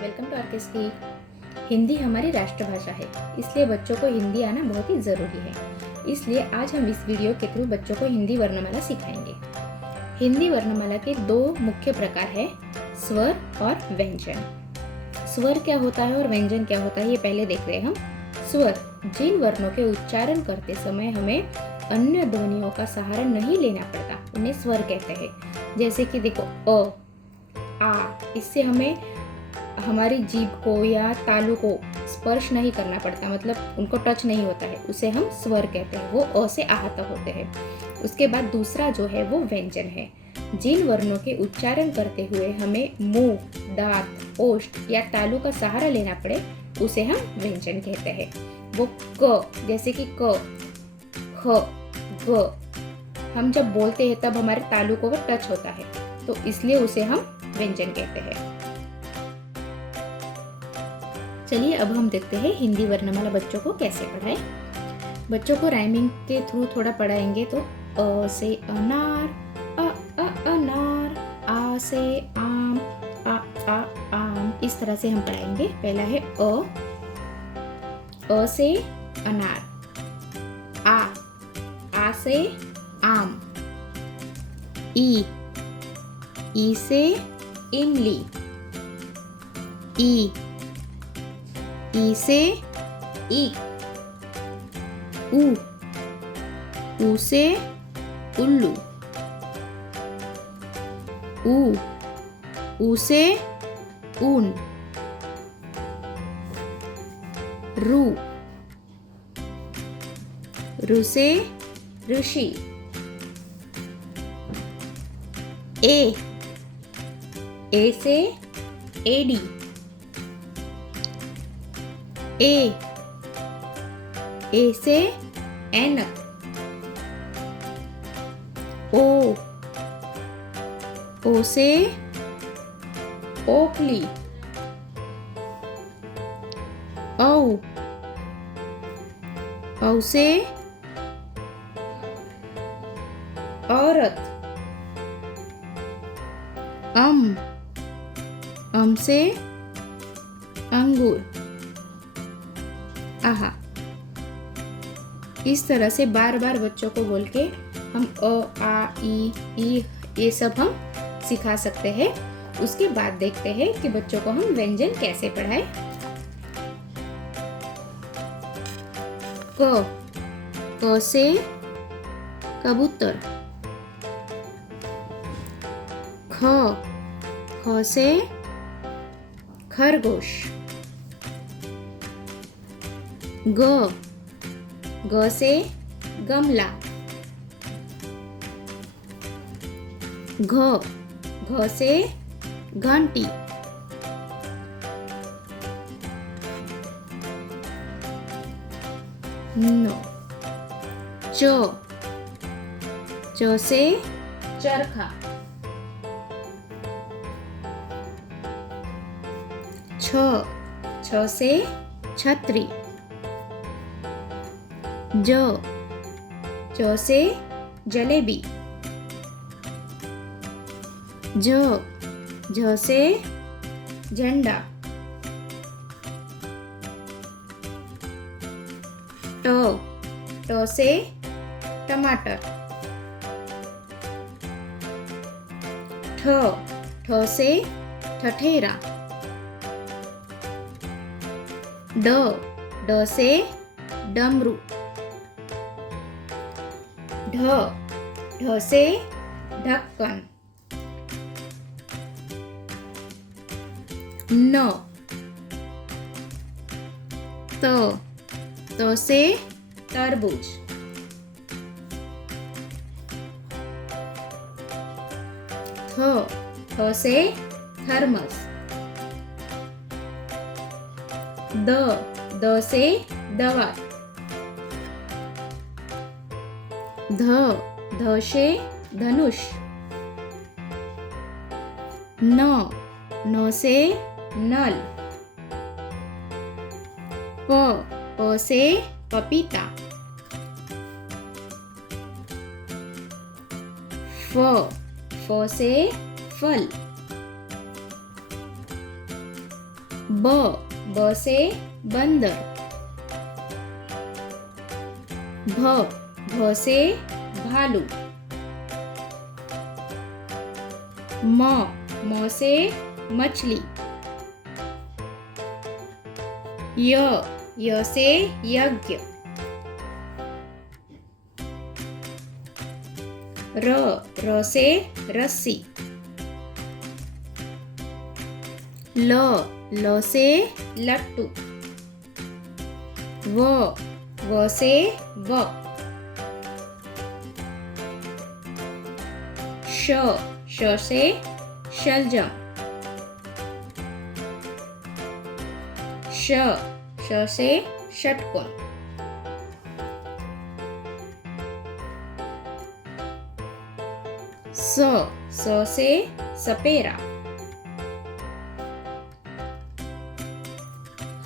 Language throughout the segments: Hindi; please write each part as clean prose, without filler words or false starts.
वेलकम टू आर की। हिंदी हमारी राष्ट्रभाषा है, इसलिए बच्चों को हिंदी आना बहुत ही ज़रूरी है। इसलिए आज हम इस वीडियो के थ्रू बच्चों को हिंदी वर्णमाला सिखाएंगे। हिंदी वर्णमाला के दो मुख्य प्रकार है, स्वर और व्यंजन। स्वर क्या होता है और व्यंजन क्या होता है, ये पहले देख रहे हैं हम। स्वर जिन वर्णों के उच्चारण करते समय हमें अन्य ध्वनियों का सहारा नहीं लेना पड़ता, उन्हें स्वर कहते हैं। जैसे कि देखो अ, आ, इससे हमें हमारी जीभ को या तालु को स्पर्श नहीं करना पड़ता, मतलब उनको टच नहीं होता है, उसे हम स्वर कहते हैं। वो अ से आ तक होते हैं। उसके बाद दूसरा जो है वो व्यंजन है। जिन वर्णों के उच्चारण करते हुए हमें मुंह, दांत, ओष्ठ या तालु का सहारा लेना पड़े, उसे हम व्यंजन कहते हैं। वो क, जैसे कि क, ख, ग, हम जब बोलते हैं तब हमारे तालु को वो टच होता है, तो इसलिए उसे हम व्यंजन कहते हैं। चलिए अब हम देखते हैं हिंदी वर्णमाला बच्चों को कैसे पढ़ाएं। बच्चों को राइमिंग के थ्रू थोड़ा पढ़ाएंगे। तो अ से अनार, अनार, आ से आम, आ आम, इस तरह से हम पढ़ाएंगे। पहला है अ से अनार, आ से आम, ई से इमली, ई से ईख, ऊ से उल्लू, ऊ से ऊन, रू से ऋषि, ए से एडी, ए से ऐनक, ओ से ओखली, औ से औरत, अम से अंगूर, आहा। इस तरह से बार बार बच्चों को बोल के हम अ, आ, ई ये सब हम सिखा सकते हैं। उसके बाद देखते हैं कि बच्चों को हम व्यंजन कैसे पढ़ाएं। क से कबूतर, ख से खरगोश, ग से गमला, घ से घंटी, च से चरखा, छ से छतरी, ज से जलेबी, झ से झंडा, ट से टमाटर, ठ से ठठेरा, ड से डमरू, ढ से ढक्कन, न त से तरबूज, थ से थर्मस, द से दवा, ध से धनुष, न से नल, प से पपीता, फ से फल, ब से बंदर। भ से भालू। म से मछली। य से यज्ञ। र से रस्सी। ल से लट्टू। व से वक। श से शलजम। श से षटकोण। स से सपेरा।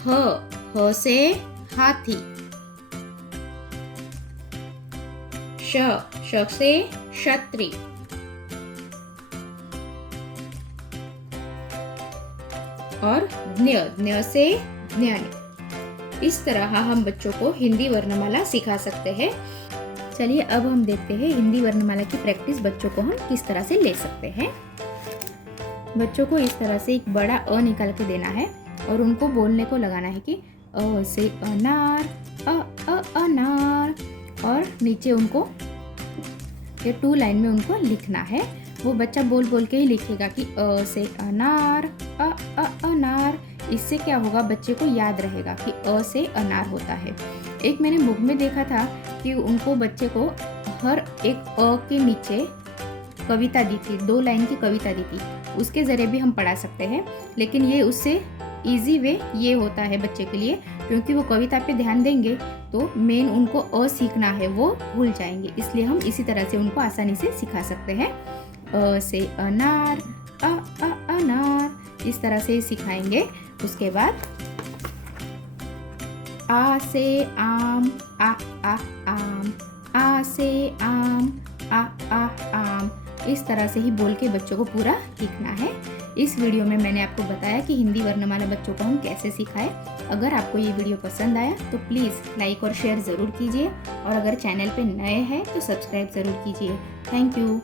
ह से हाथी। श से क्षत्रिय। और ज्ञ से ज्ञानी। इस तरह हम बच्चों को हिंदी वर्णमाला सिखा सकते हैं। चलिए अब हम देखते हैं हिंदी वर्णमाला की प्रैक्टिस बच्चों को हम किस तरह से ले सकते हैं। बच्चों को इस तरह से एक बड़ा अ निकाल के देना है और उनको बोलने को लगाना है कि अ से अनार, अनार, और नीचे उनको ये 2 लाइन में उनको लिखना है। वो बच्चा बोल बोल के ही लिखेगा कि अ से अनार, अनार। इससे क्या होगा, बच्चे को याद रहेगा कि अ से अनार होता है। एक मैंने बुक में देखा था कि उनको बच्चे को हर एक अ के नीचे कविता दी थी, 2 लाइन की कविता दी थी। उसके ज़रिए भी हम पढ़ा सकते हैं, लेकिन ये उससे इजी वे ये होता है बच्चे के लिए, क्योंकि वो कविता पे ध्यान देंगे तो मेन उनको अ सीखना है, वो भूल जाएंगे। इसलिए हम इसी तरह से उनको आसानी से सिखा सकते हैं। अ से अनार, अनार, इस तरह से सिखाएंगे। उसके बाद आ से आम, आम, आ से आम, आम। इस तरह से ही बोल के बच्चों को पूरा सीखना है। इस वीडियो में मैंने आपको बताया कि हिंदी वर्णमाला बच्चों को हम कैसे सिखाएं। अगर आपको ये वीडियो पसंद आया तो प्लीज़ लाइक और शेयर ज़रूर कीजिए, और अगर चैनल पे नए हैं तो सब्सक्राइब ज़रूर कीजिए। Thank you.